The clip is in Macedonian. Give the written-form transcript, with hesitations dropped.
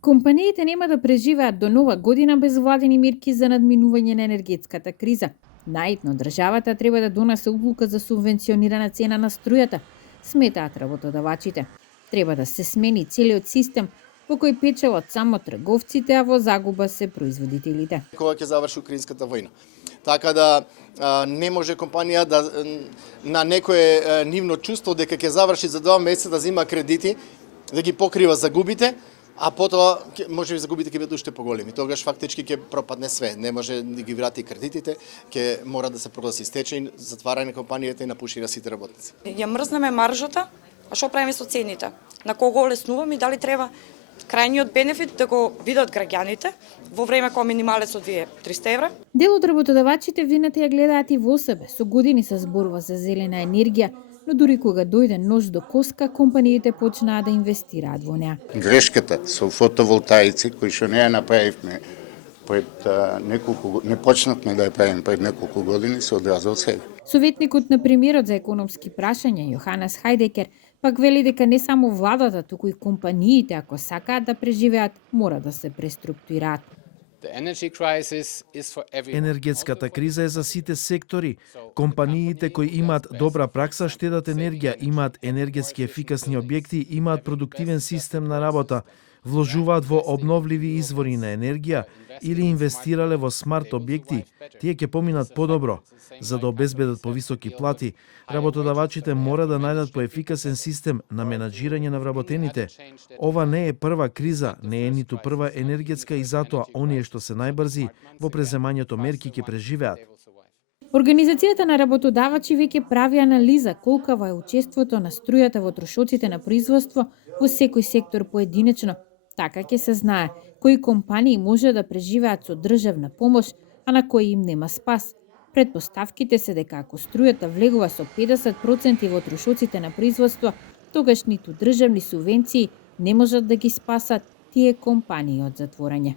Компаниите нема да преживеат до нова година без владени мерки за надминување на енергетската криза. Наитно, државата треба да донесе одлука за субвенционирана цена на струјата, сметаат работодавачите. Треба да се смени целиот систем во кој печелат само трговците, а во загуба се производителите. Кога ќе заврши украинската војна. Така да не може компанија да на некое нивно чувство дека ќе заврши за 2 месеца да зема кредити, да ги покрива загубите, а потоа може би загубите ќе бидат уште поголеми. Тогаш фактички ќе пропадне све. Не може да ги врати кредитите, ќе мора да се прогласи стечај, затварање на компанијата и напушира сите работници. Ја мрзнеме маржата, а што правиме со цените? На кого олеснуваме и дали треба крајниот бенефит да го видат граѓаните во време кога минималецот ви е 300 евра? Дел од работодавачите вината ја гледаат и во себе. Со години се зборува за зелена енергија, но дури кога дојде нож до коска, компаниите почнаа да инвестираат во неа. Грешката со фотоволтаици, кои што не ја направивме пред не почнавме да ја правиме пред неколку години, се одразува од сега. Советникот на премиерот за економски прашања Јоханес Хајдекер пак вели дека не само владата, туку и компаниите, ако сакаат да преживеат, мора да се преструктурираат. Енергетската криза е за сите сектори. Компаниите кои имаат добра пракса штедат енергија, имаат енергетски ефикасни објекти, имаат продуктивен систем на работа, вложуваат во обновливи извори на енергија или инвестирале во смарт објекти, тие ќе поминат подобро. За да обезбедат повисоки плати, работодавачите мора да најдат поефикасен систем на менаџирање на вработените. Ова не е прва криза, не е ниту прва енергетска и затоа оние што се најбрзи во преземањето мерки ќе преживеат. Организацијата на работодавачи веќе прави анализа колкаво е учеството на струјата во трошоците на производство во секој сектор поединечно. Така ќе се знае кои компании може да преживеат со државна помош, а на кои им нема спас. Предпоставките се дека ако струјата влегува со 50% во трошоците на производство, тогаш ниту државни субвенции не можат да ги спасат тие компании од затворање.